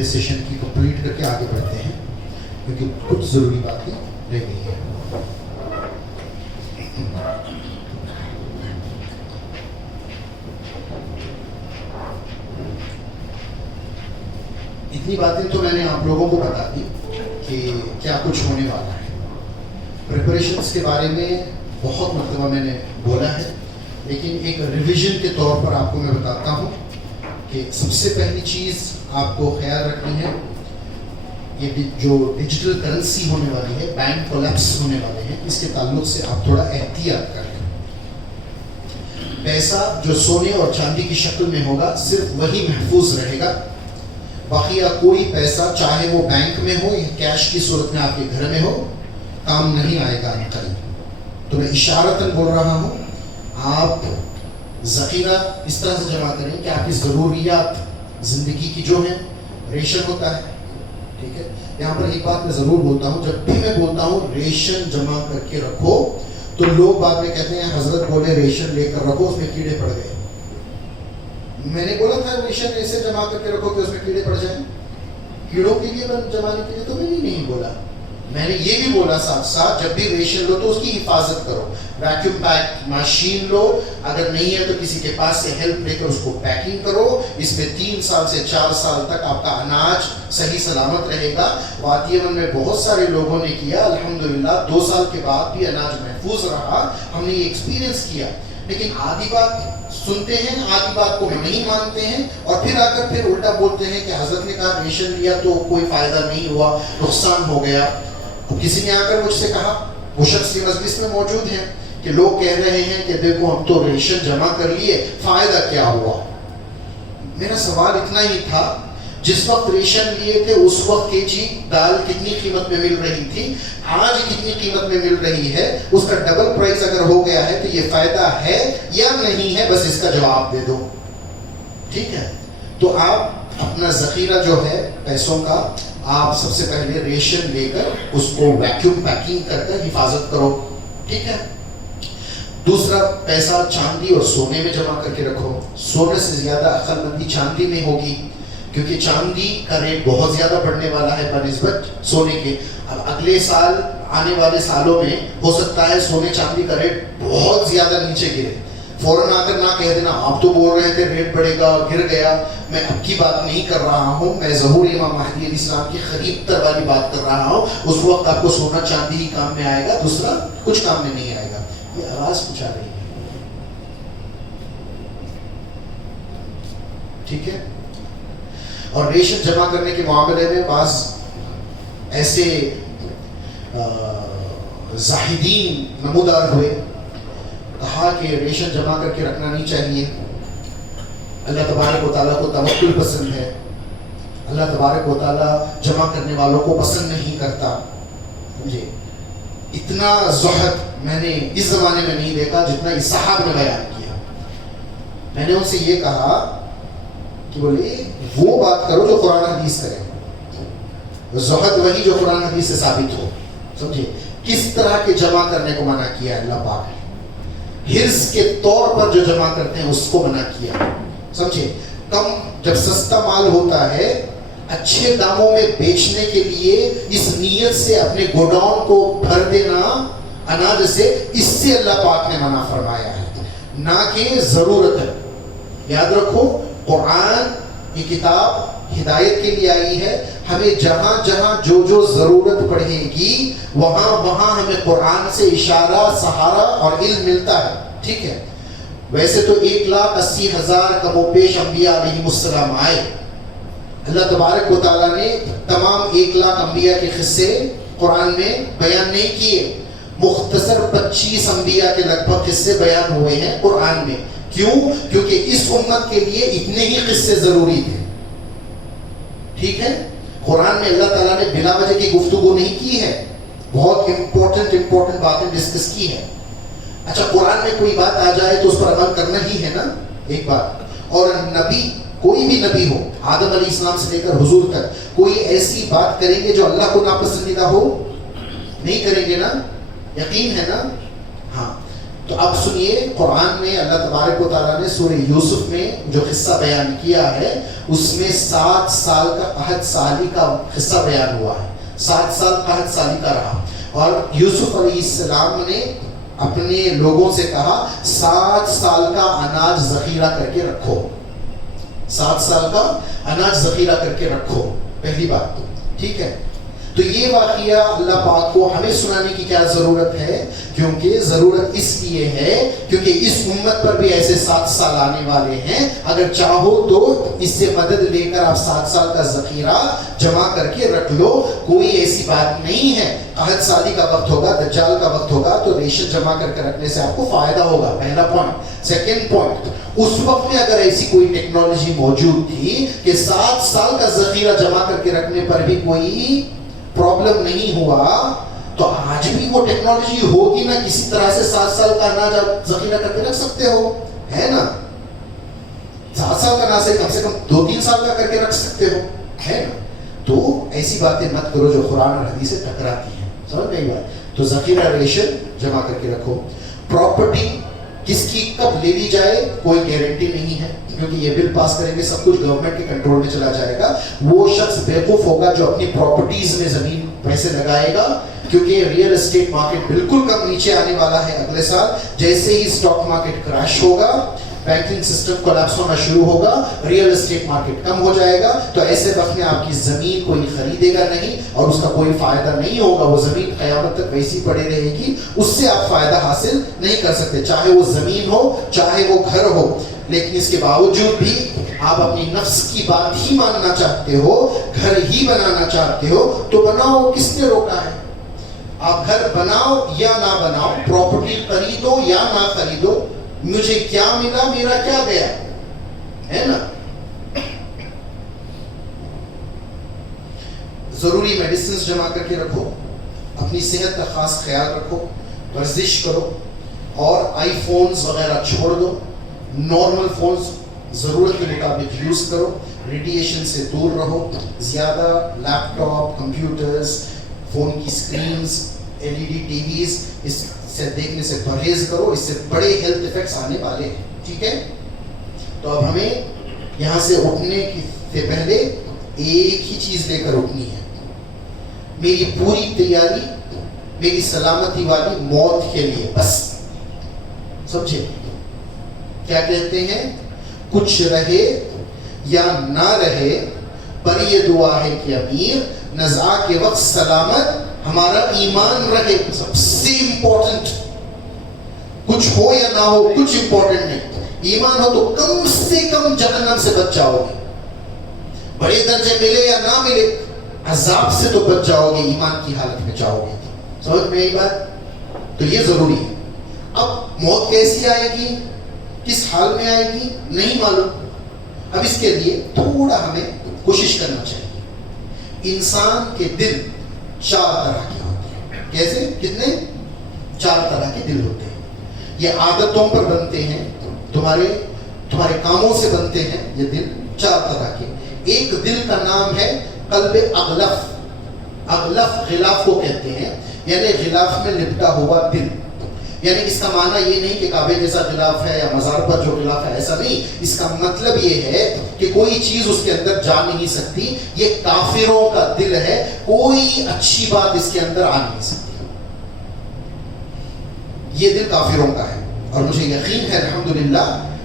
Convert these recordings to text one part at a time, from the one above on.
پہلے سیشن کی کمپلیٹ کر کے آگے بڑھتے ہیں کیونکہ کچھ ضروری باتیں رہ گئی ہیں. اتنی باتیں تو میں نے آپ لوگوں کو بتا دی کہ کیا کچھ ہونے والا ہے. پریپریشنز کے بارے میں بہت مرتبہ میں نے بولا ہے, لیکن ایک ریویژن کے طور پر آپ کو میں بتاتا ہوں کہ سب سے پہلی چیز آپ کو خیال رکھنی ہے, یہ جو ڈیجیٹل کرنسی ہونے والی ہے, بینک کولیپس ہونے والے ہیں, اس کے تعلق سے آپ تھوڑا احتیاط کریں. پیسہ جو سونے اور چاندی کی شکل میں ہوگا صرف وہی محفوظ رہے گا, باقی کوئی پیسہ چاہے وہ بینک میں ہو یا کیش کی صورت میں آپ کے گھر میں ہو کام نہیں آئے گا قریب. تو میں اشارتاً بول رہا ہوں, آپ ذخیرہ اس طرح سے جمع کریں کہ آپ کی ضروریات زندگی کی جو ہیں, ریشن ہوتا ہے, ٹھیک ہے. یہاں پر ایک بات میں ضرور بولتا ہوں, جب بھی میں بولتا ہوں ریشن جمع کر کے رکھو تو لوگ بعد میں کہتے ہیں حضرت بولے ریشن لے کر رکھو, اس میں کیڑے پڑ گئے. میں نے بولا تھا ریشن ایسے جمع کر کے رکھو کہ اس میں کیڑے پڑ جائیں. کیڑوں کے لیے جمانے کے لیے تو میں نے نہیں بولا. میں نے یہ بھی بولا ساتھ ساتھ جب بھی ریشن لو تو اس کی حفاظت کرو. ویکیوم پیک مشین لو, اگر نہیں ہے تو کسی کے پاس سے ہیلپ لے کر اس کو پیکنگ کرو. اس میں 3 سال سے 4 سال تک آپ کا اناج صحیح سلامت رہے گا. وادی یمن میں بہت سارے لوگوں نے کیا, الحمدللہ 2 سال کے بعد بھی اناج محفوظ رہا. ہم نے یہ ایکسپیرینس کیا. لیکن آدھی بات سنتے ہیں, آدھی بات کو نہیں مانتے ہیں, اور پھر آ کر پھر الٹا بولتے ہیں کہ حضرت نے کہا ریشن لیا تو کوئی فائدہ نہیں ہوا, نقصان ہو گیا. کسی نے آ کر مجھ سے کہا, وہ شخص کی مجلس میں موجود ہیں, کہ لوگ کہہ رہے ہیں کہ دیکھو ہم تو ریشن جمع کر لیے, فائدہ کیا ہوا. میرا سوال اتنا ہی تھا, جس وقت ریشن لیے تھے اس وقت کے جی دال کتنی قیمت میں مل رہی تھی, آج کتنی قیمت میں مل رہی ہے, اس کا ڈبل پرائس اگر ہو گیا ہے تو یہ فائدہ ہے یا نہیں ہے, بس اس کا جواب دے دو. ٹھیک ہے, تو آپ اپنا ذخیرہ جو ہے پیسوں کا, آپ سب سے پہلے ریشن لے کر اس کو ویکیوم پیکنگ کر کر حفاظت کرو. ٹھیک ہے. دوسرا, پیسہ چاندی اور سونے میں جمع کر کے رکھو. سونے سے زیادہ عقل مندی چاندی میں ہوگی, کیونکہ چاندی کا ریٹ بہت زیادہ بڑھنے والا ہے بنسبت سونے کے. اب اگلے سال آنے والے سالوں میں ہو سکتا ہے سونے چاندی کا ریٹ بہت زیادہ نیچے گرے. فوراً آ کر نہ کہہ دینا آپ تو بول رہے تھے ریٹ بڑھے گا, گر گیا. میں اب کی بات نہیں کر رہا ہوں, میں ظہور امام مہدی علیہ السلام کی قریب تر والی بات کر رہا ہوں. اس وقت آپ کو سونا چاندی ہی کام میں آئے گا, دوسرا کچھ کام میں نہیں آئے گا. یہ آواز کچھ آ رہی ہے, ٹھیک ہے. اور ریشن جمع کرنے کے معاملے میں بعض ایسے زاہدین نمودار ہوئے, کہا کہ ریشن جمع کر کے رکھنا نہیں چاہیے. اللہ تبارک و تعالیٰ کو توکل پسند ہے, اللہ تبارک و تعالیٰ جمع کرنے والوں کو پسند نہیں کرتا. سمجھے, اتنا زہد میں نے اس زمانے میں نہیں دیکھا جتنا اس صاحب نے بیان کیا. میں نے ان سے یہ کہا کہ بولے وہ بات کرو جو قرآن حدیث کرے, زہد وہی جو قرآن حدیث سے ثابت ہو. سمجھے, کس طرح کے جمع کرنے کو منع کیا ہے اللہ پاک نے. حرص کے طور پر جو جمع کرتے ہیں اس کو منع کیا. سمجھے, کم جب سستا مال ہوتا ہے اچھے داموں میں بیچنے کے لیے اس نیت سے اپنے گوڈاؤن کو بھر دینا اناج سے, اس سے اللہ پاک نے منع فرمایا ہے, نہ کہ ضرورت ہے. یاد رکھو, قرآن یہ کتاب ہدایت کے لیے آئی ہے. ہمیں جہاں جہاں جو جو ضرورت پڑے گی وہاں وہاں ہمیں قرآن سے اشارہ, سہارا اور علم ملتا ہے. ٹھیک ہے. ویسے تو 1,80,000 کم و بیش انبیاء علیہ السلام آئے. اللہ تبارک و تعالیٰ نے تمام 1,00,000 انبیاء کے قصے قرآن میں بیان نہیں کیے. مختصر 25 انبیاء کے لگ بھگ قصے بیان ہوئے ہیں قرآن میں. کیوں؟ کیونکہ اس امت کے لیے اتنے ہی قصے ضروری تھے. ٹھیک ہے. قرآن میں اللہ تعالیٰ نے بلا وجہ کی گفتگو نہیں کی ہے, بہت امپورٹنٹ باتیں ڈسکس کی ہے. اچھا, قرآن میں کوئی بات آ جائے تو اس پر عمل کرنا ہی ہے نا, ایک بات. اور نبی, کوئی بھی نبی ہو, آدم علیہ السلام سے لے کر حضور تک, کوئی ایسی بات کریں گے جو اللہ کو ناپسندیدہ ہو؟ نہیں کریں گے نا, یقین ہے نا. ہاں, تو اب سنیے قرآن میں اللہ تبارک و تعالیٰ نے سورہ یوسف میں جو قصہ بیان کیا ہے اس میں 7 سال کا قحط سالی کا قصہ بیان ہوا ہے. 7 سال قحط سالی کا رہا اور یوسف علیہ السلام نے اپنے لوگوں سے کہا 7 سال کا اناج ذخیرہ کر کے رکھو. 7 سال کا اناج ذخیرہ کر کے رکھو. پہلی بات تو ٹھیک ہے. تو یہ واقعہ اللہ پاک کو ہمیں سنانے کی کیا ضرورت ہے؟ کیونکہ ضرورت اس لیے ہے کیونکہ اس امت پر بھی ایسے 7 سال آنے والے ہیں. اگر چاہو تو اس سے مدد لے کر آپ 7 سال کا ذخیرہ جمع کر کے رکھ لو. کوئی ایسی بات نہیں ہے. قحط سالی کا وقت ہوگا, دجال کا وقت ہوگا تو ریشن جمع کر کے رکھنے سے آپ کو فائدہ ہوگا. پہلا پوائنٹ. سیکنڈ پوائنٹ, اس وقت میں اگر ایسی کوئی ٹیکنالوجی موجود تھی کہ 7 سال کا ذخیرہ جمع کر کے رکھنے پر بھی کوئی پرابلم نہیں ہوا, تو آج بھی وہ ٹیکنالوجی ہوگی نا, کسی طرح سے 7 سال کا اناج آپ ذخیرہ کر کے رکھ سکتے ہو, ہے نا. 7 سال کا نہ سے کم 2-3 سال کا کر کے رکھ سکتے ہو, ہے نا. تو ایسی باتیں مت کرو جو قرآن اور حدیث سے ٹکراتی ہیں. سمجھ میں بات. تو ذخیرہ ریشن جمع کر کے رکھو. پراپرٹی کس کی کب لے لی جائے کوئی گارنٹی نہیں ہے, کیونکہ یہ بل پاس کریں گے سب کچھ گورنمنٹ کے کنٹرول میں چلا جائے گا. وہ شخص بیوقوف ہوگا جو اپنی پراپرٹیز میں زمین پیسے لگائے گا, کیونکہ ریئل اسٹیٹ مارکیٹ بالکل کم نیچے آنے والا ہے اگلے سال. جیسے ہی اسٹاک مارکیٹ کریش ہوگا, بینکنگ سسٹم کولیپس ہونا شروع ہوگا, ریئل اسٹیٹ مارکیٹ کم ہو جائے گا, تو ایسے وقت میں آپ کی زمین کوئی خریدے گا نہیں اور اس کا کوئی فائدہ نہیں ہوگا. وہ زمین قیامت تک ویسی پڑی رہے گی, اس سے آپ فائدہ حاصل نہیں کر سکتے, چاہے وہ زمین ہو چاہے وہ گھر ہو. لیکن اس کے باوجود بھی آپ اپنی نفس کی بات ہی ماننا چاہتے ہو, گھر ہی بنانا چاہتے ہو, تو بناؤ. کس نے روکا ہے؟ آپ گھر بناؤ یا نہ بناؤ, پراپرٹی خریدو یا نہ خریدو, مجھے کیا ملا میرا کیا گیا, ہے نا. ضروری میڈیسنز جمع کر کے رکھو, اپنی صحت کا خاص خیال رکھو, ورزش کرو اور آئی فونز وغیرہ چھوڑ دو. نارمل فونز ضرورت کے مطابق یوز کرو, ریڈیشن سے دور رہو. زیادہ لیپ ٹاپ, کمپیوٹرز, فون کی اسکرینز, LED ٹی ویز اس سے دیکھنے سے پرہیز کرو, اس سے بڑے ہیلتھ ایفیکٹس آنے والے ہیں. ٹھیک ہے. تو اب ہمیں یہاں سے اٹھنے سے پہلے ایک ہی چیز لے کر اٹھنی ہے. میری پوری تیاری میری سلامتی والی موت کے لیے بس. سمجھے کیا کہتے ہیں؟ کچھ رہے یا نہ رہے پر یہ دعا ہے کہ امیر نزاع کے وقت سلامت ہمارا ایمان رہے. سب سے امپورٹنٹ, کچھ ہو یا نہ ہو کچھ امپورٹنٹ نہیں, ایمان ہو تو کم سے کم جہنم سے بچ جاؤ گے. بڑے درجے ملے یا نہ ملے, عذاب سے تو بچ جاؤ گے, ایمان کی حالت میں جاؤ گے. سمجھ میں یہ بات؟ تو یہ ضروری ہے. اب موت کیسی آئے گی, کس حال میں آئے گی نہیں معلوم. اب اس کے لیے تھوڑا ہمیں کوشش کرنا چاہیے. انسان کے دل 4 طرح کے ہوتے ہیں. کیسے؟ کتنے؟ 4 طرح کے دل ہوتے ہیں. یہ عادتوں پر بنتے ہیں, تمہارے کاموں سے بنتے ہیں. یہ دل 4 طرح کے. ایک دل کا نام ہے قلب اغلف. اغلف غلاف کو کہتے ہیں, یعنی غلاف میں لپٹا ہوا دل. یعنی اس کا معنی یہ نہیں کہ کعبے جیسا غلاف ہے یا مزار پر جو غلاف ہے, ایسا نہیں. اس کا مطلب یہ ہے کہ کوئی چیز اس کے اندر جا نہیں سکتی. یہ کافروں کا دل ہے, کوئی اچھی بات اس کے اندر آ نہیں سکتی. یہ دل کافروں کا ہے. اور مجھے یقین ہے الحمدللہ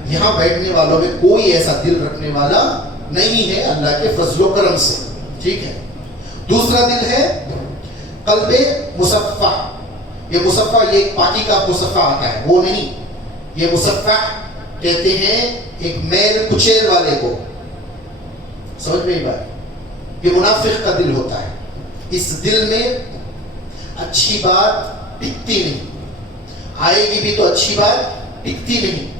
یہاں بیٹھنے والوں میں کوئی ایسا دل رکھنے والا نہیں ہے اللہ کے فضل و کرم سے. ٹھیک ہے. دوسرا دل ہے قلب مصفح. یہ مصفح یہ ایک پاکی کا مصفح آتا ہے, وہ نہیں. یہ مصفح کہتے ہیں ایک میل کچیل والے کو. سمجھ میں بات؟ یہ منافق کا دل ہوتا ہے. اس دل میں اچھی بات ٹکتی نہیں, آئے گی بھی تو اچھی بات ٹکتی نہیں.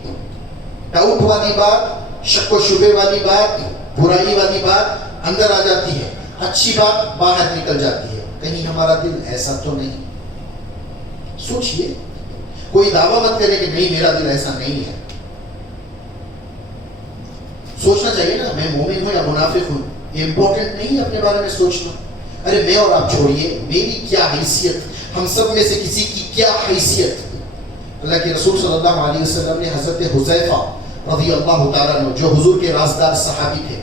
ڈاؤٹ والی بات, شک و شبے والی بات, برائی والی بات اندر آ جاتی ہے, اچھی بات باہر نکل جاتی ہے. کہیں ہمارا دل ایسا تو نہیں. سوچئے, کوئی دعویٰ مت کرے کہ نہیں میرا دل ایسا نہیں ہے. سوچنا چاہیے نا میں مومن ہوں یا منافق ہوں. یہ امپورٹنٹ نہیں ہے اپنے بارے میں سوچنا. ارے میں اور آپ چھوڑیے, میری کیا حیثیت, ہم سب میں سے کسی کی کیا حیثیت. اللہ کے رسول صلی اللہ علیہ وسلم نے حضرت حذیفہ رضی اللہ تعالیٰ عنہ جو حضور کے رازدار صحابی تھے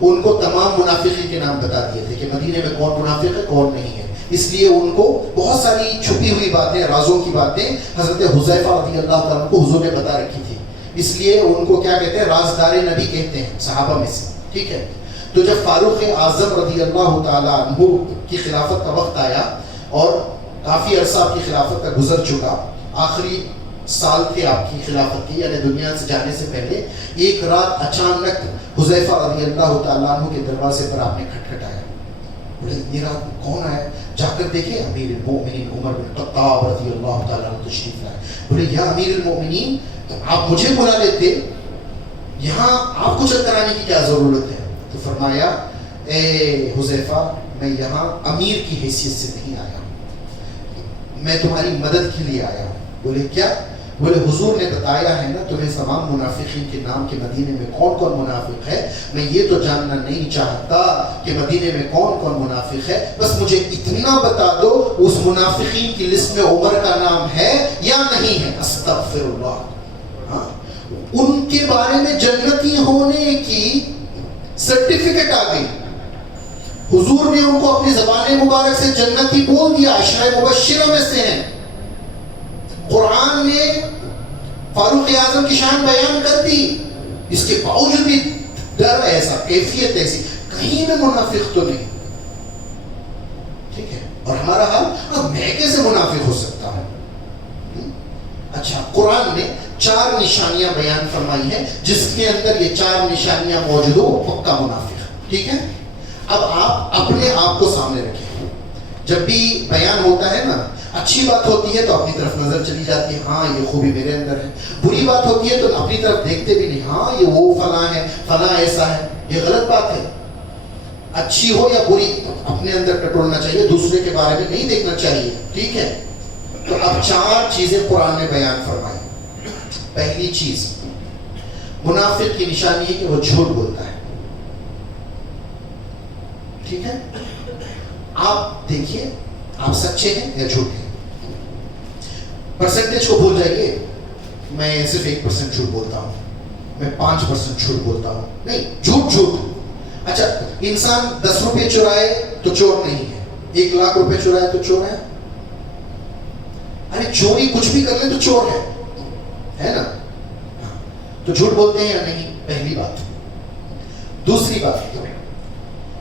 ان کو تمام منافقین کے نام بتا دیے تھے کہ مدینے میں کون منافق ہے کون نہیں ہے. اس لیے ان کو بہت ساری چھپی ہوئی باتیں رازوں کی باتیں حضرت حذیفہ رضی اللہ تعالیٰ عنہ کو حضور نے بتا رکھی تھی. اس لیے ان کو کیا کہتے ہیں رازدار نبی کہتے ہیں صحابہ میں سے. ٹھیک ہے. تو جب فاروق اعظم رضی اللہ تعالیٰ عنہ کی خلافت کا وقت آیا اور کافی عرصہ آپ کی خلافت کا گزر چکا, آخری سال تھے آپ کی خلافت کی یعنی دنیا سے جانے سے پہلے, ایک رات اچانک حذیفہ رضی اللہ تعالیٰ عنہ کے دروازے پر آپ نے کھٹکھٹایا. بولے اتنی رات کون آیا؟ جا کر دیکھیں امیر المؤمنین عمر بن خطاب رضی اللہ تعالیٰ عنہ تشریف لائے. بولے یا امیر المؤمنین آپ مجھے بلا لیتے, یہاں آپ کو چل کرانے کی کیا ضرورت ہے؟ تو فرمایا اے حذیفہ میں یہاں امیر کی حیثیت سے نہیں آیا, میں تمہاری مدد کے لیے آیا ہوں. بولے کیا؟ بولے حضور نے بتایا ہے نا تمہیں تمام منافقین کے نام کہ مدینے میں کون کون منافق ہے, میں یہ تو جاننا نہیں چاہتا کہ مدینے میں کون کون منافق ہے, بس مجھے اتنا بتا دو اس منافقین کی لسٹ میں عمر کا نام ہے یا نہیں ہے. استغفر اللہ. ہاں ان کے بارے میں جنتی ہونے کی سرٹیفکیٹ آ گئی. حضور نے ان کو اپنی زبان مبارک سے جنتی بول دیا, عشرہ مبشرہ میں سے ہیں. قرآن نے فاروق اعظم کی شان بیان کر دی, اس کے باوجود بھی ڈر ایسا, کیفیت ایسی, کہیں میں منافق تو نہیں. ٹھیک ہے. اور ہمارا حال اب میں کیسے منافق ہو سکتا ہوں؟ اچھا قرآن نے 4 نشانیاں بیان فرمائی ہیں جس کے اندر یہ 4 نشانیاں موجود ہو پکا منافق. ٹھیک ہے. اب آپ اپنے آپ کو سامنے رکھیں. جب بھی بیان ہوتا ہے نا, اچھی بات ہوتی ہے تو اپنی طرف نظر چلی جاتی ہے, ہاں یہ خوبی میرے اندر ہے. بری بات ہوتی ہے تو اپنی طرف دیکھتے بھی نہیں, ہاں یہ وہ فلاں ہے, فلاں ایسا ہے. یہ غلط بات ہے. اچھی ہو یا بری اپنے اندر ٹٹولنا چاہیے, دوسرے کے بارے میں نہیں دیکھنا چاہیے. ٹھیک ہے. تو اب 4 چیزیں قرآن نے بیان فرمائی. پہلی چیز منافق کی نشانی ہے کہ وہ جھوٹ بولتا ہے. ٹھیک ہے. آپ دیکھیے آپ سچے ہیں یا جھوٹ ہیں. پرسنٹیج کو بھول جائیے, میں صرف 1% جھوٹ بولتا ہوں, میں 5% جھوٹ بولتا ہوں. نہیں, جھوٹ جھوٹ. اچھا انسان 10 روپے چرائے تو چور نہیں ہے, 1 لاکھ روپے چرائے تو چور ہے. ارے چوری کچھ بھی کر لے تو چور ہے نا. تو جھوٹ بولتے ہیں یا نہیں, پہلی بات. دوسری بات,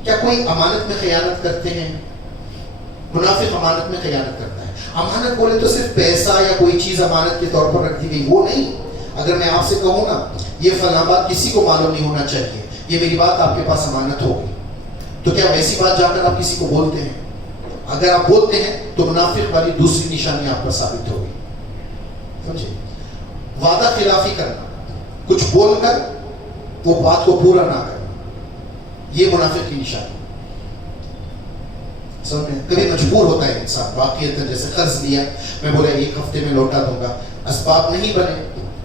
کیا کوئی امانت میں خیانت کرتے ہیں؟ منافق امانت میں خیانت کرتا ہے. امانت بولے تو صرف پیسہ یا کوئی چیز امانت کے طور پر رکھ دی گئی وہ نہیں. اگر میں آپ سے کہوں نا یہ فلاں بات کسی کو معلوم نہیں ہونا چاہیے, یہ میری بات آپ کے پاس امانت ہوگی, تو کیا ویسی بات جا کر آپ کسی کو بولتے ہیں؟ اگر آپ بولتے ہیں تو منافق والی دوسری نشانی آپ پر ثابت ہوگی. سمجھے؟ وعدہ خلافی کرنا, کچھ بول کر وہ بات کو پورا نہ کرنا, یہ منافق کی نشانی. کبھی مجبور ہوتا ہے انسان, واقعیت جیسے قرض لیا, میں بولا 1 ہفتے میں لوٹا دوں گا, اسباب نہیں بنے,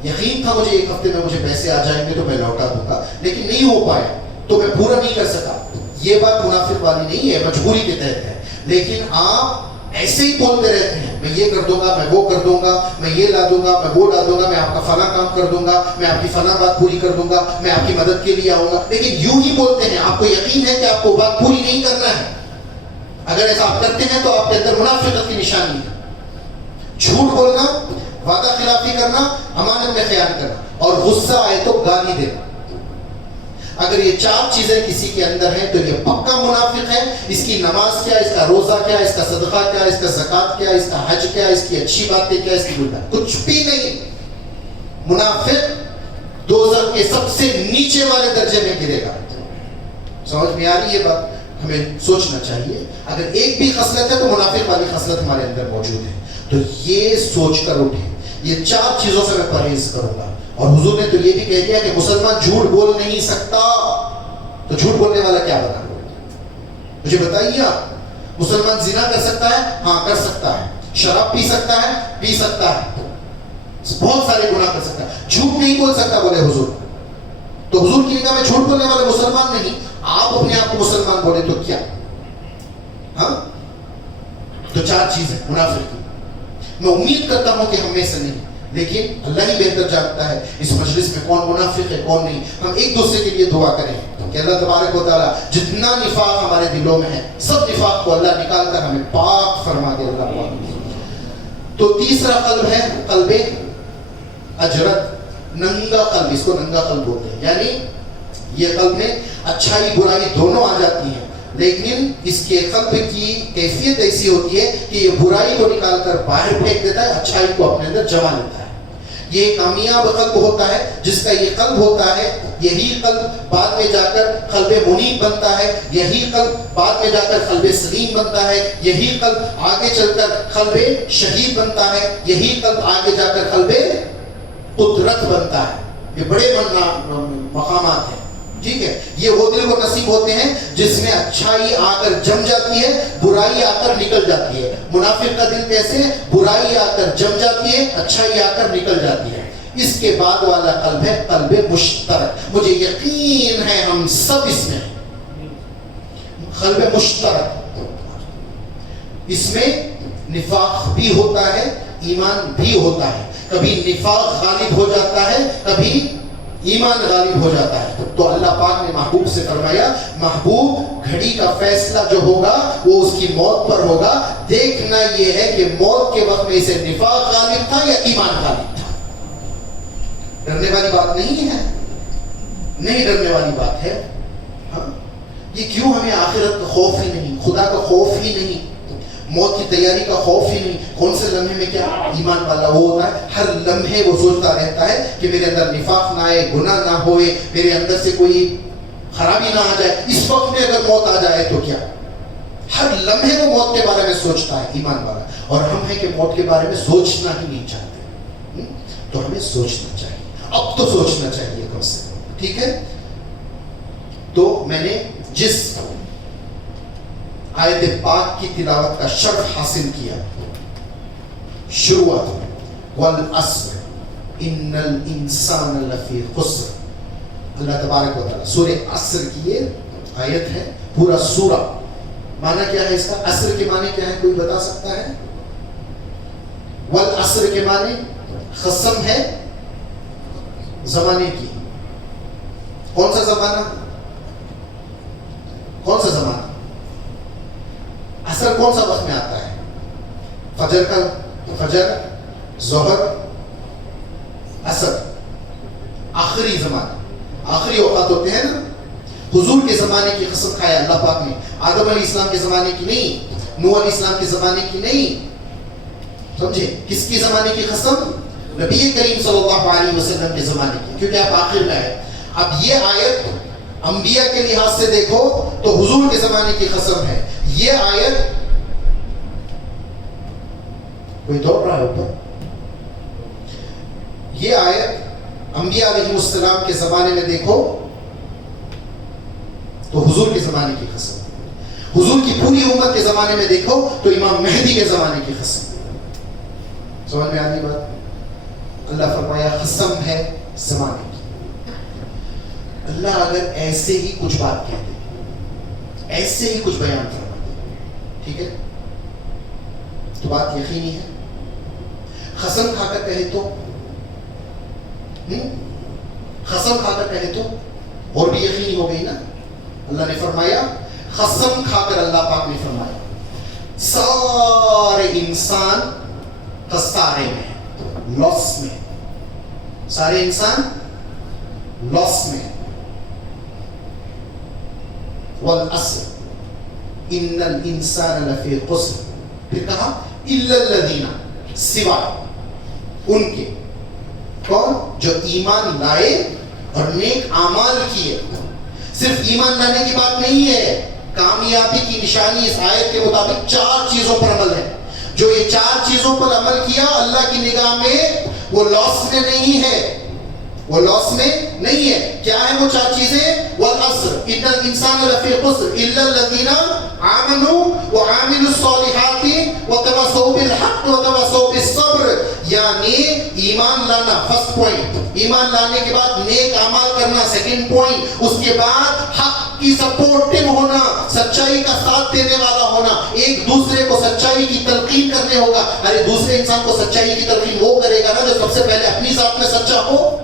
یقین تھا مجھے 1 ہفتے میں مجھے پیسے آ جائیں گے تو میں لوٹا دوں گا, لیکن نہیں ہو پایا تو میں پورا نہیں کر سکا. یہ بات منافق والی نہیں ہے, مجبوری کے تحت ہے. لیکن آپ ایسے ہی بولتے رہتے ہیں, میں یہ کر دوں گا, میں وہ کر دوں گا, میں یہ لا دوں گا, میں وہ لا دوں گا, میں آپ کا فلاں کام کر دوں گا, میں آپ کی فلاں بات پوری کر دوں گا, میں آپ کی مدد کے لیے آؤں گا, لیکن یوں ہی بولتے ہیں. آپ کو یقین ہے کہ آپ کو بات پوری نہیں کرنا ہے. اگر ایسا آپ کرتے ہیں تو آپ کے اندر منافقت کی نشانی ہے. جھوٹ بولنا, وعدہ خلافی کرنا, امانت میں خیانت کرنا, اور غصہ آئے تو گالی دینا. اگر یہ 4 چیزیں کسی کے اندر ہیں تو یہ پکا منافق ہے. اس کی نماز کیا, اس کا روزہ کیا, اس کا صدقہ کیا, اس کا زکوٰۃ کیا, اس کا حج کیا, اس کی اچھی باتیں کیا, اس کی بری باتیں کچھ بھی نہیں. منافق دوزخ کے سب سے نیچے والے درجے میں گرے گا. سمجھ میں آ رہی یہ بات؟ ہمیں سوچنا چاہیے. اگر ایک بھی خصلت ہے تو منافق والی خصلت ہمارے اندر موجود ہے. تو یہ سوچ کر اٹھے, یہ 4 چیزوں سے میں پرہیز کروں گا. اور حضور نے تو یہ بھی کہہ دیا کہ مسلمان جھوٹ بول نہیں سکتا. تو جھوٹ بولنے والا کیا بنا؟ مجھے بتائیے آپ. مسلمان زنا کر سکتا ہے؟ ہاں کر سکتا ہے. شراب پی سکتا ہے؟ پی سکتا ہے. بہت سارے گناہ کر سکتا ہے. جھوٹ نہیں بول سکتا بولے حضور. تو حضور کی نگاہ میں جھوٹ بولنے والا مسلمان نہیں. آپ اپنے آپ کو مسلمان بولے تو کیا؟ ہاں تو 4 چیزیں منافق کی. میں امید کرتا ہوں کہ ہم میں سے نہیں, لیکن اللہ ہی بہتر جانتا ہے اس مجلس میں کون منافق ہے کون نہیں. ہم ایک دوسرے کے لیے دعا کریں کہ اللہ تبارک و تعالیٰ جتنا نفاق ہمارے دلوں میں ہے سب نفاق کو اللہ نکال کر ہمیں پاک فرما دے. اللہ پاک. تو تیسرا قلب ہے قلب اجرت, ننگا قلب. اس کو ننگا قلب بولتے ہیں. یعنی یہ قلب میں اچھائی برائی دونوں آ جاتی ہیں, لیکن اس کے قلب کی کیفیت ایسی ہوتی ہے کہ یہ برائی کو نکال کر باہر پھینک دیتا ہے, اچھائی کو اپنے اندر جما لیتا ہے. یہ کامیاب قلب ہوتا ہے جس کا یہ قلب ہوتا ہے. یہی قلب بعد میں جا کر قلب منیب بنتا ہے, یہی قلب بعد میں جا کر قلب سلیم بنتا ہے, یہی قلب آگے چل کر قلب شہید بنتا ہے, یہی قلب آگے جا کر قلب قدرت بنتا ہے. یہ بڑے مقامات ہیں. ٹھیک ہے, یہ وہ دل کو نصیب ہوتے ہیں جس میں اچھائی آ کر جم جاتی ہے, برائی آ کر نکل جاتی ہے. منافق کا دل کیسے, برائی آ کر جم جاتی ہے, اچھائی آ کر نکل جاتی ہے. اس کے بعد والا قلب ہے قلب مشترک. مجھے یقین ہے ہم سب اس میں قلب مشترک. اس میں نفاق بھی ہوتا ہے, ایمان بھی ہوتا ہے. کبھی نفاق غالب ہو جاتا ہے, کبھی ایمان غالب ہو جاتا ہے. تو اللہ پاک نے محبوب سے فرمایا, محبوب گھڑی کا فیصلہ جو ہوگا وہ اس کی موت پر ہوگا. دیکھنا یہ ہے کہ موت کے وقت میں اسے نفاق غالب تھا یا ایمان غالب تھا. ڈرنے والی بات نہیں ہے, نہیں ڈرنے والی بات ہے. ہاں, یہ کیوں ہمیں آخرت کا خوف ہی نہیں, خدا کا خوف ہی نہیں, موت کی تیاری کا خوف ہی نہیں. کون سے لمحے میں کیا ایمان والا وہ ہوتا ہے, ہر لمحے وہ سوچتا رہتا ہے کہ میرے اندر نفاق نہ آئے, گناہ نہ ہوئے, میرے اندر سے کوئی خرابی نہ آ جائے. اس وقت میں اگر موت آ جائے تو کیا, ہر لمحے وہ موت کے بارے میں سوچتا ہے ایمان والا. اور ہم ہیں کہ موت کے بارے میں سوچنا ہی نہیں چاہتے. تو ہمیں سوچنا چاہیے, اب تو سوچنا چاہیے کم سے کم. ٹھیک ہے, تو میں نے جس آیت پاک کی تلاوت کا شرف حاصل کیا, شروعات والعصر ان الانسان لفی خسر. اللہ تبارک و تعالیٰ سورہ عصر کی یہ آیت ہے. پورا سورہ معنی کیا ہے اس کا, عصر کے معنی کیا ہے, کوئی بتا سکتا ہے؟ والعصر کے معنی قسم ہے زمانے کی. کون سا زمانہ, کون سا زمانہ؟ عصر کون سا وقت میں آتا ہے؟ فجر کا, فجر, ظہر, عصر, آخری زمانہ, آخری اوقات ہوتے ہیں نا. حضور کے زمانے کی قسم کھایا اللہ پاک نے, آدم علیہ السلام کے زمانے کی نہیں, نوح علیہ السلام کے زمانے کی نہیں. سمجھے کس کی زمانے کی قسم؟ نبی کریم صلی اللہ علیہ وسلم کے زمانے کی, کیونکہ آپ آخر میں ہے. اب یہ آیت انبیاء کے لحاظ سے دیکھو تو حضور کے زمانے کی قسم ہے. یہ آیت, کوئی دوڑ رہا ہے اوپر, یہ آیت انبیاء علیہ السلام کے زمانے میں دیکھو تو حضور کے زمانے کی قسم. حضور کی پوری امت کے زمانے میں دیکھو تو امام مہدی کے زمانے کی قسم. سمجھ میں آتی بات؟ اللہ فرمایا قسم ہے زمانے کی. اللہ اگر ایسے ہی کچھ بات کہہ دے, ایسے ہی کچھ بیان فرما دے, ٹھیک ہے, تو بات یقینی ہے. قسم کھا کر کہے تو, قسم کھا کر کہے تو اور بھی یقینی ہو گئی نا. اللہ نے فرمایا قسم کھا کر, اللہ پاک نے فرمایا سارے انسان خسارے میں, لاس میں, سارے انسان لاس میں. والعصر ان الانسان لفی خسر. پھر کہا الا الذین, سوائے ان کے, کون؟ جو ایمان لائے اور نیک اعمال کیے. صرف ایمان لانے کی بات نہیں ہے, کامیابی کی نشانی اس آیت کے مطابق 4 چیزوں پر عمل ہے. جو یہ 4 چیزوں پر عمل کیا اللہ کی نگاہ میں وہ لاس میں نہیں ہے, وہ لاس میں نہیں ہے. کیا ہے وہ 4 چیزیں؟ والعصر ان الانسان لفی خسر الا الذین آمنوا وعملوا الصالحات وتواصوا بالحق وتواصوا بالصبر. یعنی ایمان لانا فرسٹ پوائنٹ, ایمان لانے کے بعد نیک اعمال کرنا سیکنڈ پوائنٹ, اس کے بعد حق حق کی سپورٹو ہونا, سچائی کا ساتھ دینے والا ہونا, ایک دوسرے کو سچائی کی تلقین کرنے ہوگا. ارے دوسرے انسان کو سچائی کی تلقین وہ کرے گا نا جو سب سے پہلے اپنی ذات میں سچا ہو.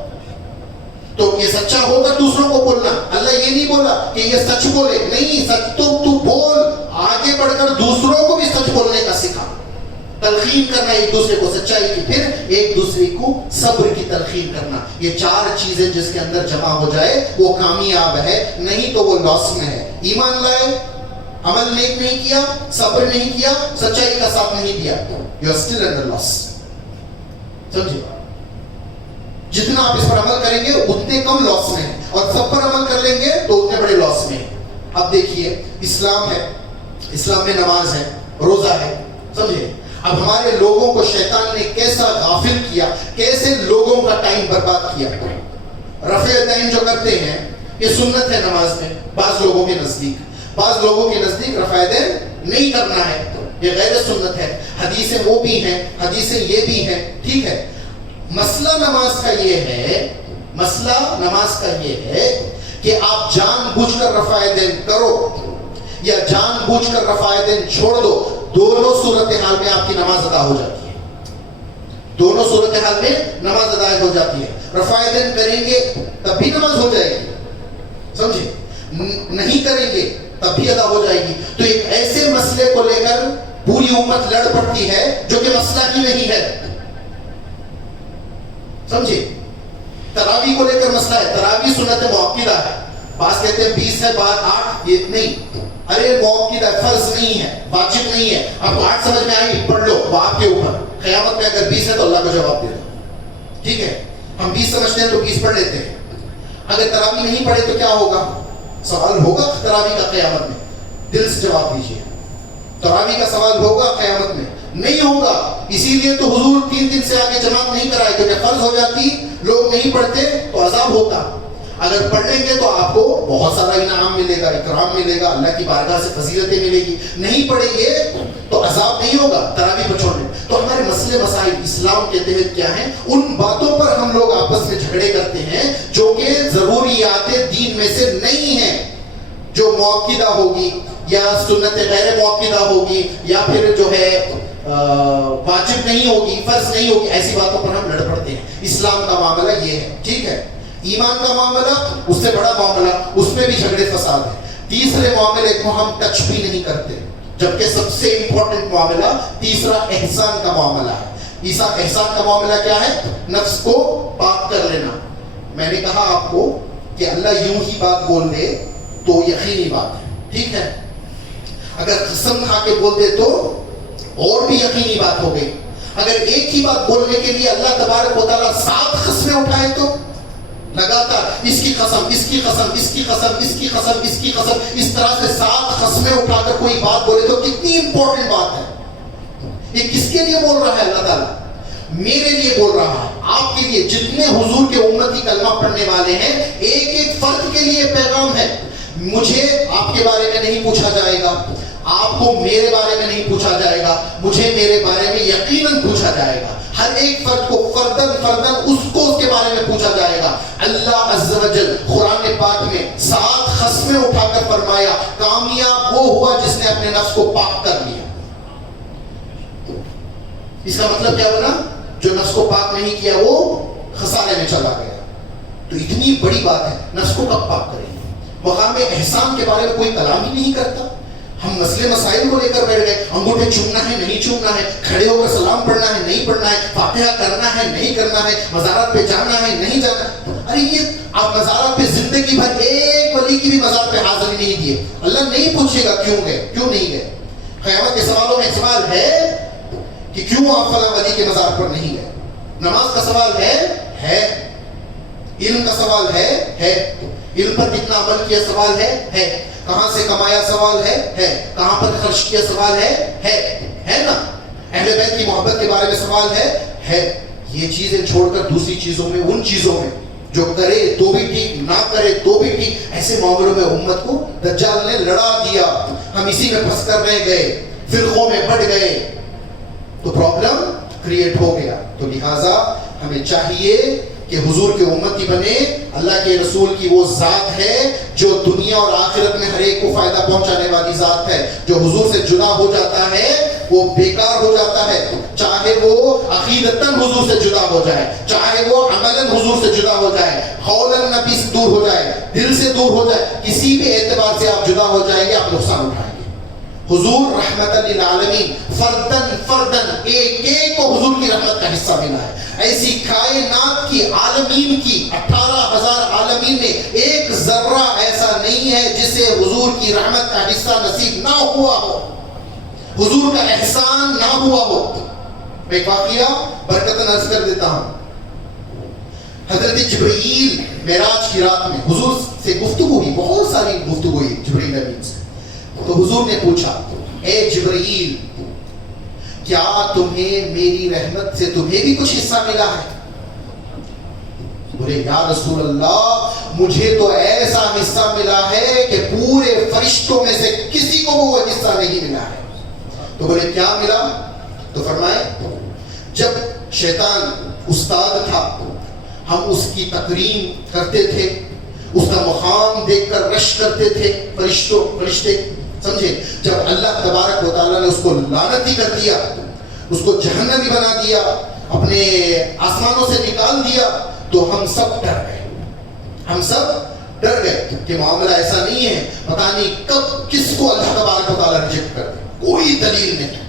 تو یہ سچا ہوگا دوسروں کو بولنا. اللہ یہ نہیں بولا کہ یہ سچ بولے, نہیں, سچ تو بول, آگے بڑھ کر دوسروں کو بھی سچ بولنے کا سکھا, تلقین کرنا ایک دوسرے کو سچائی کی, پھر ایک دوسرے کو صبر کی تلقین کرنا. یہ 4 چیزیں جس کے اندر جمع ہو جائے وہ کامیاب ہے, نہیں تو وہ لاس میں ہے. ایمان لائے, عمل نیک نہیں کیا, صبر نہیں کیا, سچائی کا ساتھ نہیں دیا, یو آر اسٹل انڈر لاس. سمجھے؟ جتنا آپ اس پر عمل کریں گے اتنے کم لاس میں ہیں, اور سب پر عمل کر لیں گے تو اتنے بڑے لاس میں ہیں. اب دیکھیے, اسلام ہے, اسلام میں نماز ہے, روزہ ہے, سمجھے؟ اب ہمارے لوگوں کو شیطان نے کیسا غافل کیا, کیسے لوگوں کا ٹائم برباد کیا. رفع دین جو کرتے ہیں یہ سنت ہے نماز میں, بعض لوگوں کے نزدیک رفع دین نہیں کرنا ہے, یہ غیر سنت ہے. حدیثیں وہ بھی ہیں, حدیثیں یہ بھی ہیں, ٹھیک ہے. مسئلہ نماز کا یہ ہے کہ آپ جان بوجھ کر رفع دین کرو یا جان بوجھ کر رفع دین چھوڑ دو, دونوں صورتحال میں آپ کی نماز ادا ہو جاتی ہے. دونوں صورتحال میں نماز ادا ہو جاتی ہے. رفع دین کریں گے تب بھی نماز ہو جائے گی, سمجھے, نہیں کریں گے تب بھی ادا ہو جائے گی. تو ایک ایسے مسئلے کو لے کر پوری امت لڑ پڑتی ہے جو کہ مسئلہ ہی نہیں ہے, سمجھے. تراویح کو لے کر مسئلہ ہے, تراویح سنت مؤکدہ ہے, بعض کہتے ہیں 20 ہے, بعض 8, یہ نہیں. ارے مؤکدہ فرض نہیں ہے, واجب نہیں ہے. آپ کو 8 سمجھ میں آئی, پڑھ لو, وہ آپ کے اوپر. قیامت میں اگر 20 ہے تو اللہ کو جواب دے دو, ٹھیک ہے. ہم 20 سمجھتے ہیں تو 20 پڑھ لیتے ہیں. اگر تراویح نہیں پڑھے تو کیا ہوگا, سوال ہوگا تراویح کا قیامت میں, دل سے جواب دیجیے. تراویح کا سوال ہوگا قیامت میں, نہیں ہوگا. اسی لیے تو حضور 3 دن سے آگے جماعت نہیں کرائے, کیونکہ فرض ہو جاتی, لوگ نہیں پڑھتے تو عذاب ہوتا. اگر پڑھ لیں گے تو آپ کو بہت سارا انعام ملے گا, اکرام ملے گا, اللہ کی بارگاہ سے فضیلتیں ملے گی. نہیں پڑھیں گے تو عذاب نہیں ہوگا تراویح کو چھوڑنے. تو ہمارے مسئلے مسائل اسلام کے تحت کیا ہیں, ان باتوں پر ہم لوگ آپس میں جھگڑے کرتے ہیں جو کہ ضروریات دین میں سے نہیں ہیں, جو موقدہ ہوگی یا سنت غیر موقدہ ہوگی یا پھر جو ہے واجب نہیں ہوگی, فرض نہیں ہوگی, ایسی باتوں پر ہم لڑ پڑتے ہیں. اسلام کا معاملہ یہ ہے, ٹھیک ہے. ایمان کا معاملہ اس سے بڑا معاملہ, اس میں بھی جھگڑے فساد ہے. تیسرے معاملے کو ہم ٹچ بھی نہیں کرتے, جبکہ سب سے امپورٹنٹ معاملہ تیسرا احسان کا معاملہ ہے. احسان کا معاملہ کیا ہے, نفس کو پاک کر لینا. میں نے کہا آپ کو کہ اللہ یوں ہی بات بول دے تو یقینی بات ہے, ٹھیک ہے. اگر قسم کھا کے بول دے تو اور بھی یقینی بات ہو گئی. اگر ایک ہی بات بولنے کے لیے اللہ تبارک و تعالیٰ 7 قسمیں اٹھائے تو لگاتار اس کی قسم, اس کی قسم, اس کی قسم, اس کی قسم, اس کی قسم, اس طرح سے 7 قسمیں اٹھا کر کوئی بات بولے تو کتنی امپورٹنٹ بات ہے. یہ کس کے لیے بول رہا ہے اللہ تعالیٰ؟ میرے لیے بول رہا ہے, آپ کے لیے. جتنے حضور کے امتی کلمہ پڑھنے والے ہیں, ایک ایک فرد کے لیے پیغام ہے. مجھے آپ کے بارے میں نہیں پوچھا جائے گا, آپ کو میرے بارے میں نہیں پوچھا جائے گا, مجھے میرے بارے میں یقیناً پوچھا جائے گا. ہر ایک فرد کو فردن اس کے بارے میں پوچھا جائے گا. اللہ عز و جل قرآن پاک میں 7 قسمیں اٹھا کر فرمایا, کامیاب وہ ہوا جس نے اپنے نفس کو پاک کر لیا. اس کا مطلب کیا بنا, جو نفس کو پاک نہیں کیا وہ خسارے میں چلا گیا. تو اتنی بڑی بات ہے, نفس کو کب پاک کریں گے. مقام احسان کے بارے میں کوئی کلام ہی نہیں کرتا. ہم مسئلے مسائل کو لے کر بیٹھ گئے, انگوٹھے چومنا ہے نہیں چومنا ہے, کھڑے ہو کر سلام پڑھنا ہے نہیں پڑھنا ہے, فاتحہ کرنا ہے نہیں کرنا ہے, مزارات پہ جانا ہے نہیں جانا. ارے یہ آپ مزارات پہ زندگی بھر ایک ولی کی بھی مزار پہ حاضری نہیں دیے, اللہ نہیں پوچھے گا کیوں گئے کیوں نہیں گئے. قیامت کے سوالوں میں سوال ہے کہ کیوں آپ فلاں ولی کے مزار پر نہیں گئے. نماز کا سوال ہے. علم کا سوال ہے. علم پر کتنا عمل کیا سوال ہے. کہاں سے کمایا سوال ہے. کہاں پر خرچ کیا سوال ہے نا. اہل بیت کی محبت کے بارے میں سوال ہے. یہ چیزیں چھوڑ کر دوسری چیزوں میں, ان چیزوں میں جو کرے تو بھی ٹھیک, نہ کرے تو بھی ٹھیک, ایسے معاملوں میں امت کو دجال نے لڑا دیا. ہم اسی میں پھنس کر رہ گئے, فرقوں میں بڑھ گئے, تو پرابلم کریٹ ہو گیا. تو لہٰذا ہمیں چاہیے کہ حضور کے امتی بنے. اللہ کے رسول کی وہ ذات ہے جو دنیا اور آخرت میں ہر ایک کو فائدہ پہنچانے والی ذات ہے. جو حضور سے جدا ہو جاتا ہے وہ بیکار ہو جاتا ہے, چاہے وہ عقیدتاً حضور سے جدا ہو جائے, چاہے وہ عملاً حضور سے جدا ہو جائے, قولاً نبی سے دور ہو جائے, دل سے دور ہو جائے, کسی بھی اعتبار سے آپ جدا ہو جائیں گے آپ نقصان اٹھائیں گے. حضور رحمت للعالمین فردن فردن ایک ایک کو حضور کی رحمت کا حصہ ملا ہے. ایسی کائنات کی عالمین کی 18,000 عالمین میں ایک ذرہ ایسا نہیں ہے جسے حضور کی رحمت کا حصہ نصیب نہ ہوا ہو, حضور کا احسان نہ ہوا ہو. میں ایک واقعہ برکتاً عرض کر دیتا ہوں. حضرت جبرائیل معراج کی رات میں حضور سے گفتگو ہوئی, بہت ساری گفتگو ہوئی جبرائیل امین سے. تو حضور نے پوچھا, اے جبرائیل کیا تمہیں میری رحمت سے تمہیں بھی کچھ حصہ ملا ہے؟ بولے یا رسول اللہ مجھے تو ایسا حصہ ملا ہے کہ پورے فرشتوں میں سے کسی کو وہ حصہ نہیں ملا ہے. تو بولے کیا ملا؟ تو فرمائے جب شیطان استاد تھا ہم اس کی تکریم کرتے تھے, اس کا مقام دیکھ کر رش کرتے تھے فرشتے, سمجھے. جب اللہ تبارک و تعالیٰ نے اس کو لعنتی کر دیا, اس کو جہنمی بنا دیا, اپنے آسمانوں سے نکال دیا, تو ہم سب ڈر گئے. ہم سب ڈر گئے کہ معاملہ ایسا نہیں ہے, پتہ نہیں کب کس کو اللہ تبارک و تعالیٰ ریجیکٹ کر دے, کوئی دلیل نہیں,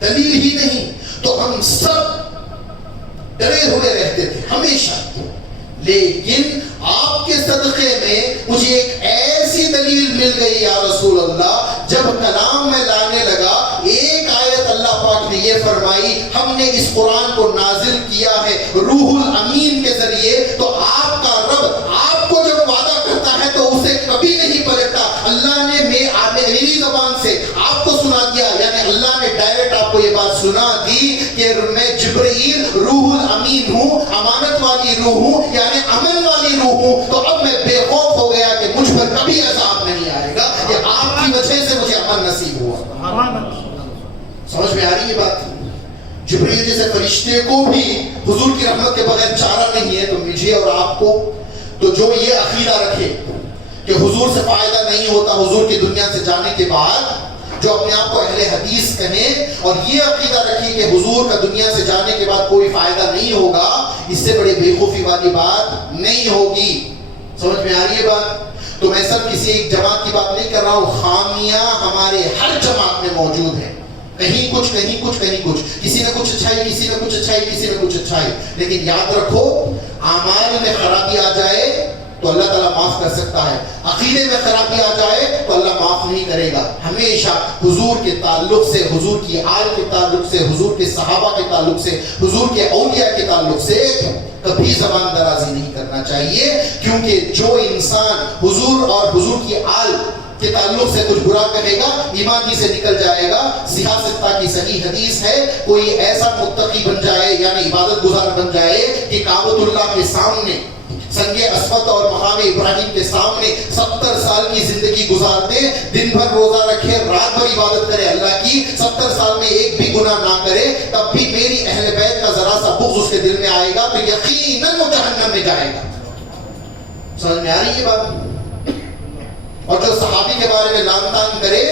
دلیل ہی نہیں. تو ہم سب ڈرے ہوئے رہتے تھے ہمیشہ. لیکن آپ کے صدقے میں مجھے ایک ایسی دلیل مل گئی یا رسول اللہ, جب کلام میں لانے لگا ایک آیت اللہ پاک نے یہ فرمائی, ہم نے اس قرآن کو نازل کیا ہے روح الامین کے ذریعے, تو آپ کا رب آپ کو جب وعدہ کرتا ہے تو اسے کبھی نہیں پلٹتا. اللہ نے میری زبان سے آپ کو سنا دیا, یعنی اللہ نے ڈائریکٹ آپ کو یہ بات سنا دی کہ میں جبرائیل روح الامین ہوں, امانت والی روح ہوں, یعنی امن والی روح ہوں. تو اب میں بے خوف ہو گیا کہ مجھ پر کبھی عذاب نہیں آئے گا, کہ آپ کی وجہ سے مجھے امن نصیب ہوا. سمجھ میں آ رہی ہے بات؟ جبرائیل جیسے فرشتے کو بھی حضور کی رحمت کے بغیر چارہ نہیں ہے, تو مجھے اور آپ کو تو جو یہ عقیدہ رکھے کہ حضور سے فائدہ نہیں ہوتا حضور کی دنیا سے جانے کے بعد, جو اپنے آپ کو اہل حدیث کہیں اور یہ عقیدہ رکھیں کہ حضور کا دنیا سے جانے کے بعد کوئی فائدہ نہیں ہوگا, اس سے بڑی بے خوفی والی بات نہیں ہوگی. سمجھ میں آ رہی ہے بات؟ تو میں سب کسی ایک جماعت کی بات نہیں کر رہا ہوں, خامیاں ہمارے ہر جماعت میں موجود ہیں, کہیں کچھ کہیں کچھ کہیں کچھ, کسی نے کچھ اچھائی, کسی نے کچھ اچھائی, کسی نے کچھ اچھائی. لیکن یاد رکھو اعمال میں خرابی آ جائے تو اللہ تعالیٰ معاف کر سکتا ہے, عقیدے میں خرابی آ جائے تو اللہ معاف نہیں کرے گا. ہمیشہ حضور کے تعلق سے, حضور کی آل کے تعلق سے, حضور کے صحابہ کے تعلق سے, حضور کے اولیاء کے تعلق سے کبھی زبان درازی نہیں کرنا چاہیے, کیونکہ جو انسان حضور اور حضور کی آل کے تعلق سے کچھ برا کہے گا ایمان ہی سے نکل جائے گا. سیاستہ کی صحیح حدیث ہے, کوئی ایسا متقی بن جائے یعنی عبادت گزار بن جائے کہ کعبۃ اللہ کے سامنے, سنگ اسود اور مقام ابراہیم کے سامنے 70 سال کی زندگی گزارتے, دن بھر روزہ رکھے, رات بھر عبادت کرے اللہ کی, 70 سال میں ایک بھی گناہ نہ کرے, تب بھی میری اہل بیت کا ذرا سا بغض اس کے دل میں آئے گا تو یقیناً وہ جہنم میں جائے گا. سمجھ میں آ رہی ہے بات؟ اور جو صحابی کے بارے میں لان تان کرے,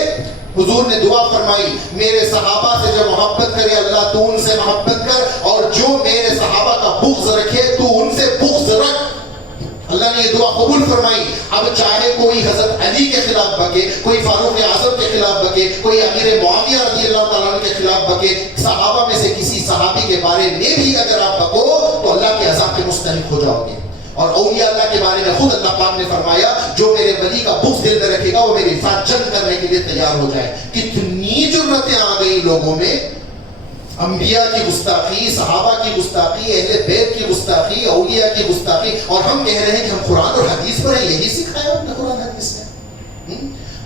حضور نے دعا فرمائی میرے صحابہ سے جو محبت کرے اللہ تو ان سے محبت کر, اور جو میرے صحابہ کا بغض رکھے تو ان سے بغض رکھ. اللہ نے یہ دعا قبول فرمائی. اب چاہے کوئی حضرت علی کے خلاف بکے, کوئی فاروق اعظم کے خلاف بکے, کوئی امیر معاویہ رضی اللہ تعالیٰ عنہ کے خلاف بکے, صحابہ میں سے کسی صحابی کے بارے میں بھی اگر آپ بکو تو اللہ کے عذاب کے مستحق ہو جاؤ گے. اور اولیاء اللہ کے بارے میں خود اللہ پاک نے فرمایا جو میرے ولی کا بغض دل میں رکھے گا وہ میرے ساتھ جنگ کرنے کے لیے تیار ہو جائے. کتنی جرأتیں آ گئی لوگوں میں, انبیاء کی گستاخی, صحابہ کی گستاخی, اہل بیت کی گستاخی, اولیاء کی گستاخی, اور ہم کہہ رہے ہیں کہ ہم قرآن اور حدیث پر ہیں, یہی سکھایا ہم نے قرآن حدیث میں.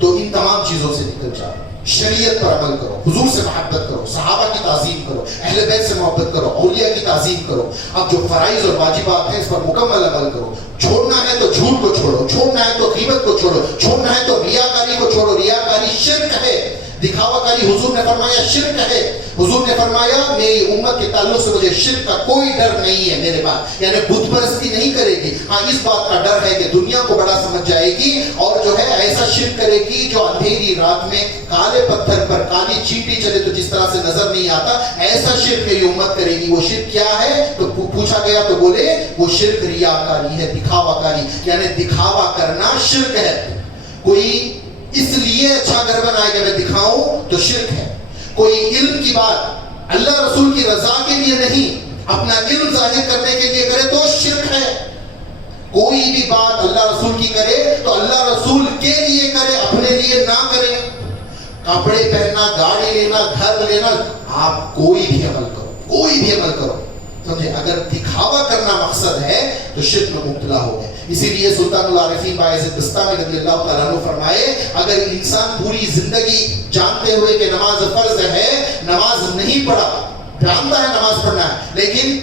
تو ان تمام چیزوں سے نکل جاؤ, شریعت پر عمل کرو, حضور سے محبت کرو, صحابہ کی تعظیم کرو, اہل بیت سے محبت کرو, اولیاء کی تعظیم کرو. اب جو فرائض اور واجبات ہیں اس پر مکمل عمل کرو. چھوڑنا ہے تو جھوٹ کو چھوڑو, چھوڑنا ہے تو غیبت کو چھوڑو, چھوڑنا ہے تو ریاکاری کو چھوڑو. ریاکاری شرک ہے, دکھاوا کاری حضور نے فرمایا شرک ہے. حضور نے فرمایا میری امت کے تعلق سے مجھے شرک کا کوئی ڈر نہیں ہے میرے پاس, یعنی بت پرستی نہیں کرے گی. ہاں اس بات کا ڈر ہے کہ دنیا کو بڑا سمجھ جائے گی اور جو ہے ایسا شرک کرے گی جو اندھیری رات میں کالے پتھر پر کالی چینٹی چلے تو جس طرح سے نظر نہیں آتا, ایسا شرک میری امت کرے گی. وہ شرک کیا ہے تو پوچھا گیا تو بولے وہ شرک ریاکاری ہے, دکھاوا کاری, یعنی دکھاوا کرنا شرک ہے. کوئی اس لیے اچھا گھر بنائے کہ میں دکھاؤں تو شرک ہے. کوئی علم کی بات اللہ رسول کی رضا کے لیے نہیں, اپنا علم ظاہر کرنے کے لیے کرے تو شرک ہے. کوئی بھی بات اللہ رسول کی کرے تو اللہ رسول کے لیے کرے, اپنے لیے نہ کرے. کپڑے پہننا, گاڑی لینا, گھر لینا, آپ کوئی بھی عمل کرو, کوئی بھی عمل کرو, سمجھے, اگر دکھاوا کرنا مقصد ہے تو شرک میں مبتلا ہو گئے. اسی لیے سلطان العارفین باعزت بستامی رضی اللہ تعالیٰ عنہ فرمائے اگر انسان پوری زندگی جانتے ہوئے کہ نماز فرض ہے, نماز نہیں پڑھا, جانتا ہے نماز پڑھنا ہے, لیکن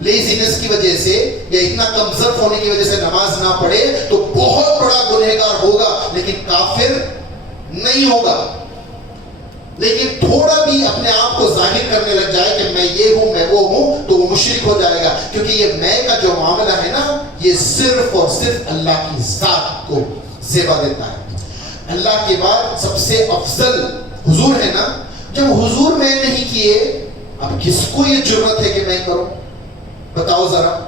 لیزینس کی وجہ سے یا اتنا کمزور ہونے کی وجہ سے نماز نہ پڑھے تو بہت بڑا گنہگار ہوگا, لیکن کافر نہیں ہوگا. لیکن تھوڑا بھی اپنے آپ کو ظاہر کرنے لگ جائے کہ میں یہ ہوں, میں وہ ہوں, تو وہ مشرک ہو جائے گا. کیونکہ یہ میں کا جو معاملہ ہے نا, یہ صرف اور صرف اللہ کی ذات کو زیبا دیتا ہے. اللہ کے بعد سب سے افضل حضور ہے نا. جب حضور میں نہیں کیے, اب کس کو یہ جرأت ہے کہ میں کروں؟ بتاؤ ذرا,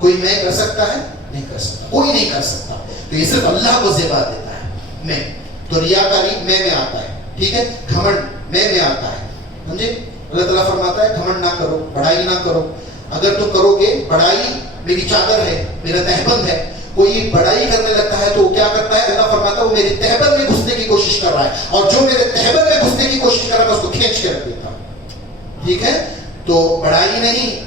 کوئی میں کر سکتا ہے؟ نہیں کر سکتا, کوئی نہیں کر سکتا. تو یہ صرف اللہ کو زیبا دیتا ہے. میں تو ریاکاری میں آتا ہے, ٹھیک ہے, گھمنڈ میں آتا ہے, سمجھے. اللہ تعالیٰ فرماتا ہے گھمنڈ نہ کرو, بڑائی نہ کرو. اگر تم کرو گے, بڑائی میری چادر ہے, میرا تہبند ہے. کوئی بڑائی کرنے لگتا ہے تو وہ کیا کرتا ہے, اللہ فرماتا ہے وہ میرے تہبند میں گھسنے کی کوشش کر رہا ہے, اور جو میرے تہبند میں گھسنے کی کوشش کر رہا ہے میں اس کو کھینچ کے رکھ دیتا ہوں. ٹھیک ہے, تو بڑائی نہیں,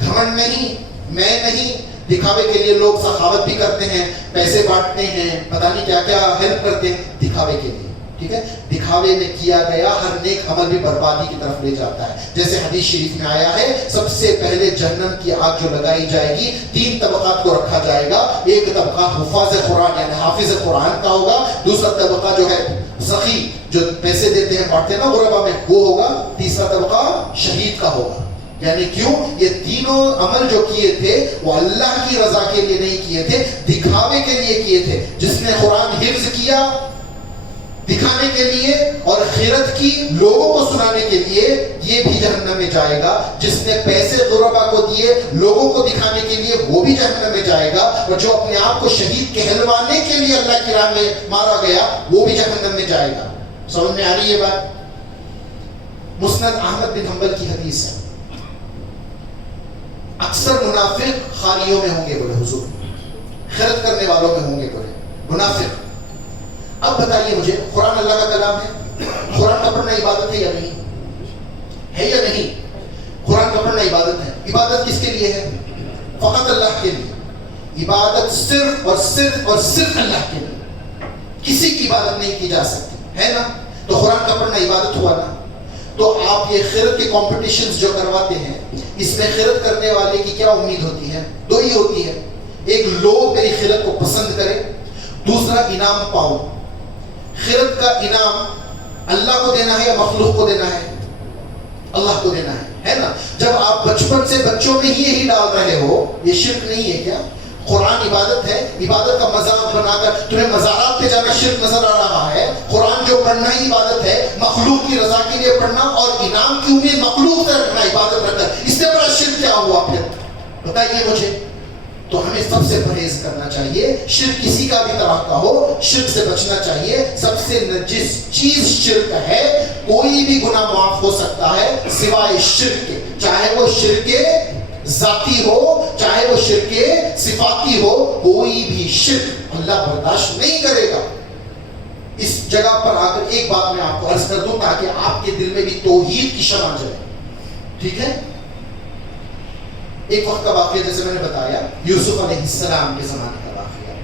گھمنڈ نہیں, میں نہیں. دکھاوے کے لیے لوگ سخاوت بھی کرتے ہیں, پیسے بانٹتے ہیں, پتہ نہیں کیا کیا ہیلپ کرتے ہیں دکھاوے کے لیے. ٹھیک ہے, دکھاوے میں کیا گیا ہر نیک عمل بھی بربادی کی طرف لے جاتا ہے. جیسے حدیث شریف میں آیا ہے سب سے پہلے جہنم کی آگ جو لگائی جائے گی, 3 طبقات کو رکھا جائے گا. ایک طبقہ حفاظ قرآن یعنی حافظ قرآن کا ہوگا, دوسرا طبقہ جو ہے سخی جو پیسے دیتے ہیں بانٹتے ہیں نا غربا میں, وہ ہوگا, تیسرا طبقہ شہید کا ہوگا. یعنی کیوں, یہ تینوں عمل جو کیے تھے وہ اللہ کی رضا کے لیے نہیں کیے تھے, دکھاوے کے لیے کیے تھے. جس نے قرآن حفظ کیا دکھانے کے لیے اور خیرت کی لوگوں کو سنانے کے لیے, یہ بھی جہنم میں جائے گا. جس نے پیسے غربا کو دیے لوگوں کو دکھانے کے لیے, وہ بھی جہنم میں جائے گا. اور جو اپنے آپ کو شہید کہلوانے کے لیے اللہ کی راہ میں مارا گیا, وہ بھی جہنم میں جائے گا. سمجھ میں آ رہی ہے بات؟ مسند احمد بن حنبل کی حدیث ہے, اکثر منافق خاریوں میں ہوں گے بولے حضور, خیرت کرنے والوں میں ہوں گے بولے منافق. اب بتائیے مجھے, قرآن اللہ کا کلام ہے, قرآن کا پڑھنا عبادت ہے یا نہیں ہے, یا نہیں؟ قرآن کا پڑھنا عبادت ہے. عبادت کس کے لیے ہے؟ فقط اللہ کے لیے. عبادت صرف اور صرف اور صرف اللہ کے لیے, کسی کی عبادت نہیں کی جا سکتی ہے نا. تو قرآن کا پڑھنا عبادت ہوا نا. تو آپ یہ خیرت کے کمپٹیشنز جو کرواتے ہیں, اس میں خیرت کرنے والے کی کیا امید ہوتی ہے؟ 2 ہی ہوتی ہے, ایک لوگ میری خیرت کو پسند کریں, دوسرا انعام پاؤں. خیرت کا انعام اللہ کو دینا ہے یا مخلوق کو دینا ہے؟ اللہ کو دینا ہے نا. جب آپ بچپن سے بچوں میں ہی یہی ڈال رہے ہو, یہ شرک نہیں ہے کیا؟ قرآن عبادت ہے, عبادت کا مذاق بنا کر تمہیں مزارات پہ جانا شرک نظر آ رہا ہے. قرآن جو پڑھنا ہی عبادت ہے, مخلوق کی رضا کے لیے پڑھنا اور انعام کی امید مخلوق سے رکھنا عبادت رکھنا, اس سے بڑا شرک کیا ہوا پھر بتائیے مجھے. تو ہمیں سب سے پرہیز کرنا چاہیے, شرک کسی کا بھی طرح کا ہو, شرک سے بچنا چاہیے. سب سے نجس چیز شرک ہے. کوئی بھی گناہ معاف ہو سکتا ہے سوائے شرک کے, چاہے وہ شرک ذاتی ہو چاہے وہ شرک صفاتی ہو, کوئی بھی شرک اللہ برداشت نہیں کرے گا. اس جگہ پر آ کر ایک بات میں آپ کو عرض کر دوں تاکہ آپ کے دل میں بھی توحید کی شمع جلے, ٹھیک ہے. ایک وقت کا واقعہ جیسے میں نے بتایا, یوسف علیہ السلام کے زمانے کا واقعہ.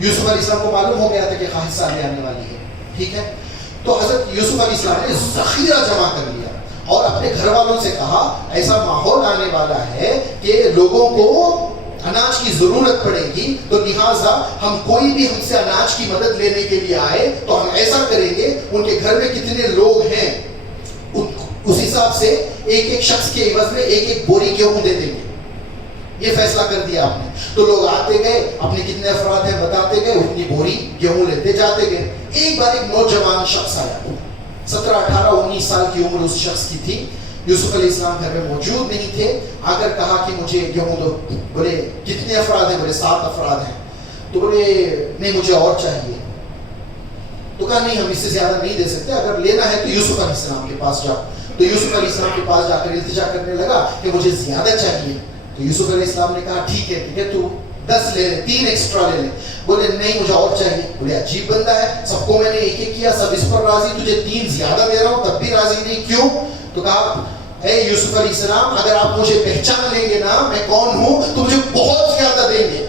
یوسف علیہ السلام کو معلوم ہو گیا تھا کہ خواہش سالی آنے والی ہے, ٹھیک ہے. تو حضرت یوسف علیہ السلام نے ذخیرہ جمع کر لیا اور اپنے گھر والوں سے کہا ایسا ماحول آنے والا ہے کہ لوگوں کو اناج کی ضرورت پڑے گی تو لہٰذا ہم کوئی بھی ہم سے اناج کی مدد لینے کے لیے آئے تو ہم ایسا کریں گے ان کے گھر میں کتنے لوگ ہیں اس حساب سے ایک ایک شخص کے عوض میں ایک ایک بوری گیہوں دے دیں گے. یہ فیصلہ کر دیا آپ نے. تو لوگ آتے گئے, اپنے کتنے افراد ہیں بتاتے گئے, اتنی بوری گیہوں لیتے جاتے گئے. ایک بار ایک نوجوان شخص آیا, 17, 18, 19 سال کی عمر اس شخص کی تھی. یوسف علیہ السلام گھر میں موجود نہیں تھے. آ کر کہا کہ مجھے گیہوں دو. بولے کتنے افراد ہیں؟ بولے 7 افراد ہیں. تو بولے نہیں مجھے اور چاہیے. تو کہا نہیں ہم اس سے زیادہ نہیں دے سکتے, اگر لینا ہے تو یوسف علیہ السلام کے پاس جاؤ. تو یوسف علیہ السلام کے پاس جا کر التجا کرنے لگا کہ مجھے زیادہ چاہیے. تو یوسف علیہ السلام نے کہا ٹھیک ہے تو 10 لے لے, 3 ایکسٹرا لے لے. بولے نہیں مجھے اور چاہیے. بولے عجیب بندہ ہے, سب کو میں نے ایک ایک کیا, سب اس پر راضی, تجھے 3 زیادہ دے رہا ہوں تب بھی راضی نہیں, کیوں؟ تو کہا اے یوسف علیہ السلام اگر آپ مجھے پہچان لیں گے نا میں کون ہوں تو مجھے بہت زیادہ دیں گے.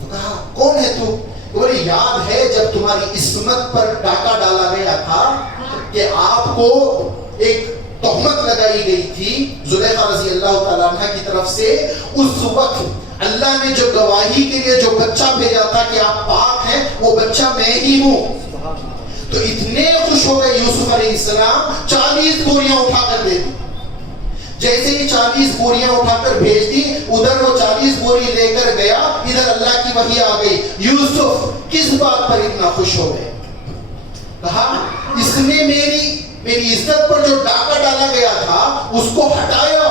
تو کہا کون ہے تو؟ بولے یاد ہے جب تمہاری عصمت پر ڈاکہ ڈالا گیا تھا کہ آپ کو ایک تہمت لگائی گئی تھی زلیخا رضی اللہ تعالیٰ عنہ کی طرف سے, اس وقت اللہ نے جو گواہی کے لیے جو بچہ بھیجا تھا کہ آپ پاک ہیں وہ بچہ میں ہی ہوں. تو اتنے خوش ہو گئے یوسف علیہ السلام, 40 بوریاں اٹھا کر دے دی. جیسے ہی 40 بوریاں اٹھا کر بھیج دی, ادھر وہ 40 بوری لے کر گیا, ادھر اللہ کی وحی آ گئی. یوسف کس بات پر اتنا خوش ہو گئے؟ کہا اس نے میری عزت پر جو ڈاکہ ڈالا گیا تھا اس کو ہٹایا.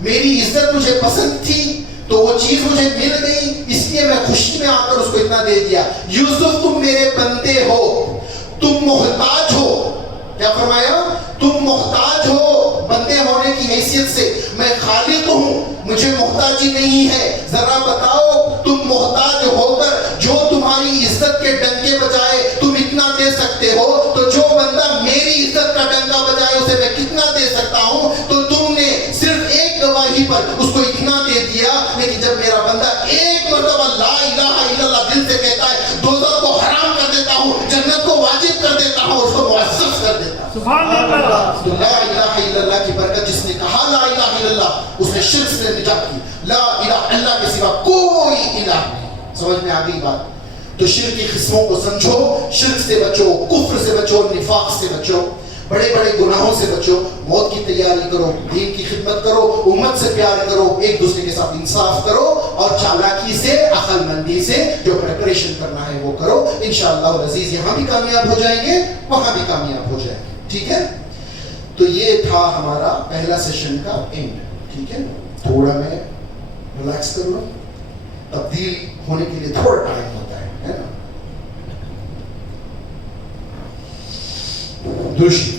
میری عزت مجھے پسند تھی تو وہ چیز مجھے مل گئی, اس لیے میں خوشی میں آ کر اس کو اتنا دے دیا. یوسف تم میرے بندے ہو, تم محتاج ہو. کیا فرمایا؟ تم محتاج ہو بندے ہونے کی حیثیت سے, میں خالق ہوں, مجھے محتاجی نہیں ہے. ذرا بتاؤ تم محتاج ہو کر جو تمہاری عزت کے ڈنکے بجائے تم اتنا دے سکتے ہو, تو جو بندہ میری عزت کا ڈنکا بجائے اسے میں کتنا دے سکتا ہوں. تو تم نے صرف ایک گواہی پر اس کو اتنا دے دیا, لیکن جب میرا بندہ ایک مرتبہ لا الہ الا اللہ دل سے کہتا ہے, دوزخ کو حرام کر دیتا ہوں, جنت کو واجب کر دیتا ہوں, اس کو معزز کر دیتا ہوں. سبحان اللہ. تو لا الہ الا اللہ کی برکت, جس نے کہا لا الہ الا اللہ اس نے شرک سے نجات کی. لا الہ اللہ کے سوا کوئی الہ نہیں. سمجھ میں آ گئی بات؟ تو شرک کی قسموں کو سمجھو, شرک سے بچو, کفر سے بچو, نفاق سے بچو, بڑے بڑے گناہوں سے بچو, موت کی تیاری کرو, دین کی خدمت کرو, امت سے پیار کرو, ایک دوسرے کے ساتھ انصاف کرو, اور چالاکی سے, عقل مندی سے جو پریپریشن کرنا ہے وہ کرو. انشاءاللہ العزیز یہاں بھی کامیاب ہو جائیں گے, وہاں بھی کامیاب ہو جائیں گے. ٹھیک ہے؟ تو یہ تھا ہمارا پہلا سیشن کا اینڈ. ٹھیک ہے, تھوڑا میں ریلیکس کر لوں, تبدیل ہونے کے لیے تھوڑا ٹائم ہوتا ہے نا. درشی